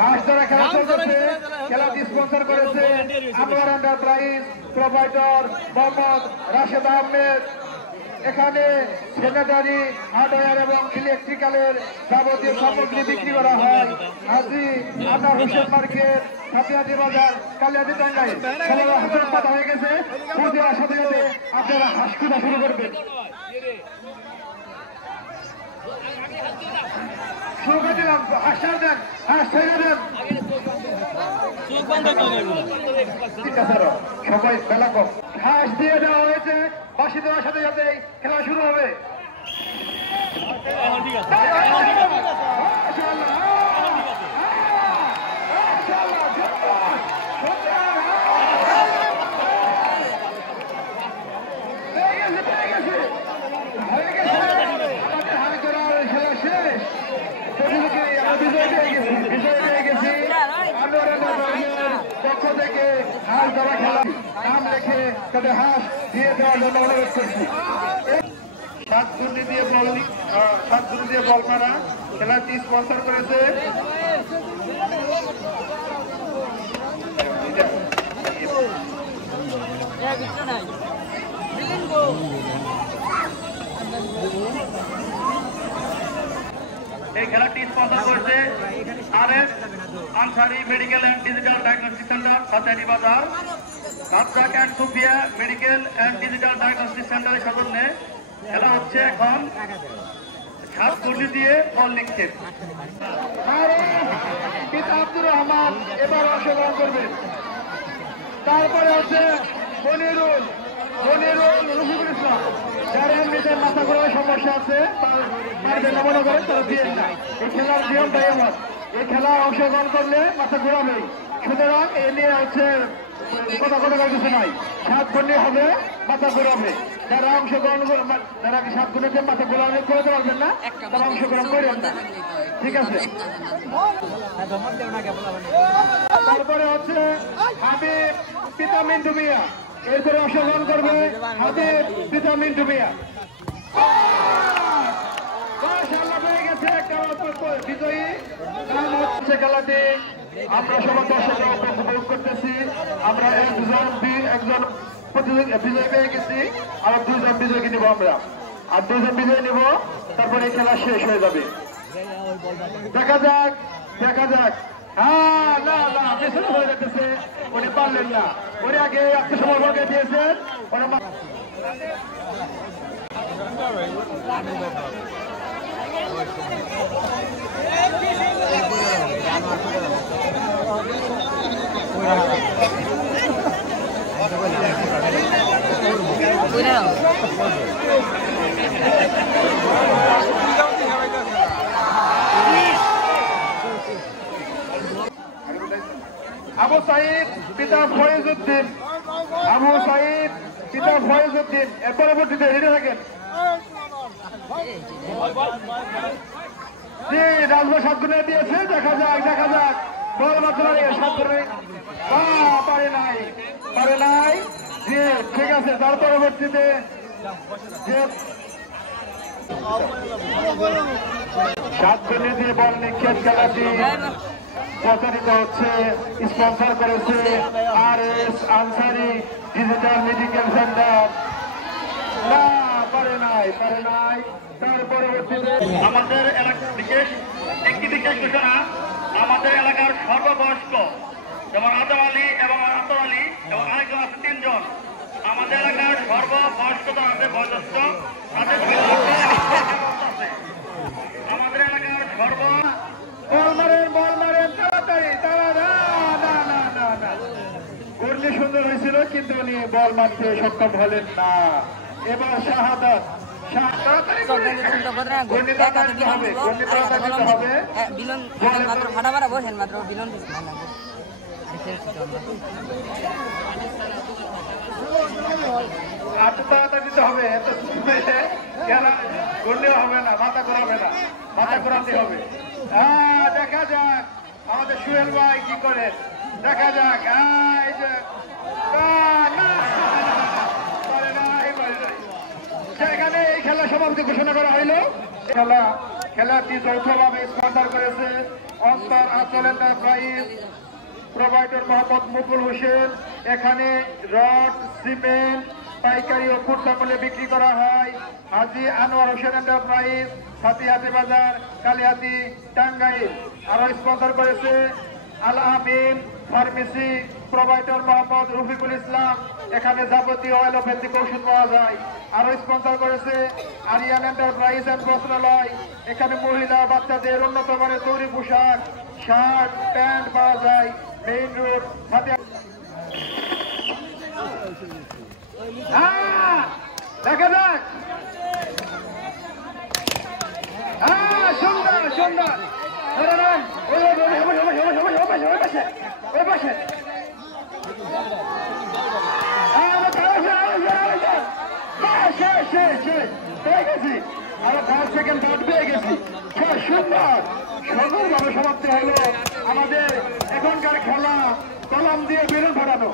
হাঁস ধরা খেলা চলতেছে। খেলাটি স্পন্সর করেছে আনোয়ার এন্টারপ্রাইজ, প্রোভাইডার মোহাম্মদ রাশেদ আহমেদ। এখানে স্যানিটারি, হার্ডওয়্যার এবং ইলেকট্রিক্যালের যাবতীয় সামগ্রী বিক্রি করা হয়। হাজি আনোয়ার হোসেন মার্কেট, হাতিয়াদি বাজার, কালিয়াদি টাঙ্গাইল। খেলার হাতের পাতা হয়ে গেছে। দেওয়ার সাথে সাথে আপনারা হাঁস খোঁজা শুরু করবেন। শুরু করে দিলাম। হাঁস ছাড় দেন, হাঁস ছেড়ে দেন। সবাই বেলা কম। হাঁস দিয়ে দেওয়া হয়েছে। বাঁশি দেওয়ার সাথে সাথে খেলা শুরু হবে। পক্ষ থেকে হাঁস ধরা খেলা নাম রেখে তাদের হাঁস দিয়ে দেওয়ার জন্য অনুরোধ করছি। 7 গুলি দিয়ে বল মারা খেলাটি স্পন্সর করেছে এই খেলাটি স্পন্সর করেছে RS Ansari medical and digital diagnostic centre, Hatiyadi বাজার। Razzak and Sufia medical and digital diagnostic সেন্টারের সৌজন্যে খেলা হচ্ছে এখন 7 গুলি দিয়ে বল নিক্ষেপ। পিতা আব্দুর রহমান এবার অংশগ্রহণ করবেন। তারপরে হচ্ছে মনিরুল রফিকুল ইসলাম, যার এমনিতে মাথা ঘোরার সমস্যা আছে, পারবে না মনে করেন তারা দিয়ে না। এই খেলার নিয়মটাই আমার, এই খেলা অংশগ্রহণ করলে মাথা ঘোরাবে। সুতরাং এ নিয়ে হচ্ছে কথা কিছু নাই। 7 গুলি হবে, মাথা ঘোরাবে। যারা অংশগ্রহণ যারা 7 গুলিতে মাথা ঘোরানো করতে পারবেন না তারা অংশগ্রহণ করেন না, ঠিক আছে? তারপরে হচ্ছে হাবিব পিতা মিন্টু মিয়া, এরপরে অংশগ্রহণ করবে হাবিব পিতা মিন্টু মিয়া। পেয়ে গেছে বিজয়ী। নাম হচ্ছে খেলাটি আমরা সবাই দর্শক উপভোগ করতেছি। আমরা একজন বিজয় পেয়ে গেছি, আর 2 জন বিজয়কে নিব আমরা, আর 2 জন বিজয় নিব। তারপরে এই খেলা শেষ হয়ে যাবে। দেখা যাক। হ্যাঁ, না পেছনে হয়ে যেতেছে, উনি পারলেন না। উনি আগে আত্মসমর্পণ দিয়েছেন। আবু সাইদ পিতা ফয়েজউদ্দিন, এর পরবর্তীতে রেডি থাকেন। জি, রাজবা 7 গুণে দিয়েছে। দেখা যাক বল মাত্র 7 গুণে পারে নাই। জি, ঠিক আছে। তার পরবর্তীতে যে 7 গুণে দিয়ে বল নিক্ষেপ খেলাটি প্রচারিত হচ্ছে, স্পন্সর করেছে RS Ansari digital medical centre. না, পারে নাই। তার পরবর্তীতে আমাদের একটি বিশেষ ঘোষণা। আমাদের এলাকার সর্ববয়স্ক যেমন আদম আলী এবং আরেকজন আছে 3 জন। আমাদের এলাকার সর্ববয়স্ক আছে বয়োজ্যেষ্ঠ, তাদের আমাদের এলাকার বল মারেন তাড়াতাড়ি। করলে সুন্দর হয়েছিল, কিন্তু উনি বল মারতে সক্ষম হলেন না। এবার শাহাদাত দিতে হবে। এত করলেও হবে না, মাথা ঘোরাতে হবে। দেখা যাক আমাদের সুহেল ভাই কি করে, দেখা যাক। এখানে এই খেলা সমাপ্তি ঘোষণা করা হইল। খেলাটি যৌথভাবে স্পন্সর করেছে অন্তর আঁচল এন্টারপ্রাইজ, প্রোভাইডার মোহাম্মদ মুকুল হোসেন। এখানে রড, সিমেন্ট পাইকারি ও খুচরা মূল্যে বিক্রি করা হয়। হাজী আনোয়ার হোসেন এন্টারপ্রাইজ, হাতি বাজার, কালিহাতি, টাঙ্গাইল। আরো স্পন্সর করেছে আল আমিন ফার্মেসি, প্রোভাইডার মোহাম্মদ রফিকুল ইসলাম। এখানে যাবতীয় অ্যালোপ্যাথিক ওষুধ পাওয়া যায়। আরো স্পন্সর করেছে আরিয়ান এন্টারপ্রাইজ এন্ড বস্ত্রালয়। এখানে মহিলা বাচ্চাদের উন্নত মানের তৈরি পোশাক, শার্ট, প্যান্ট পাওয়া যায়। Main road Hatiya. দেখা যাক। সুন্দর সুন্দর। ওই পাশে পেয়ে গেছি, আরো 5 সেকেন্ড বাদ পেয়ে গেছি। সুন্দর সুন্দরভাবে সমাপ্তি হলো আমাদের এখনকার খেলা। কলম দিয়ে বেলুন ফাটানো।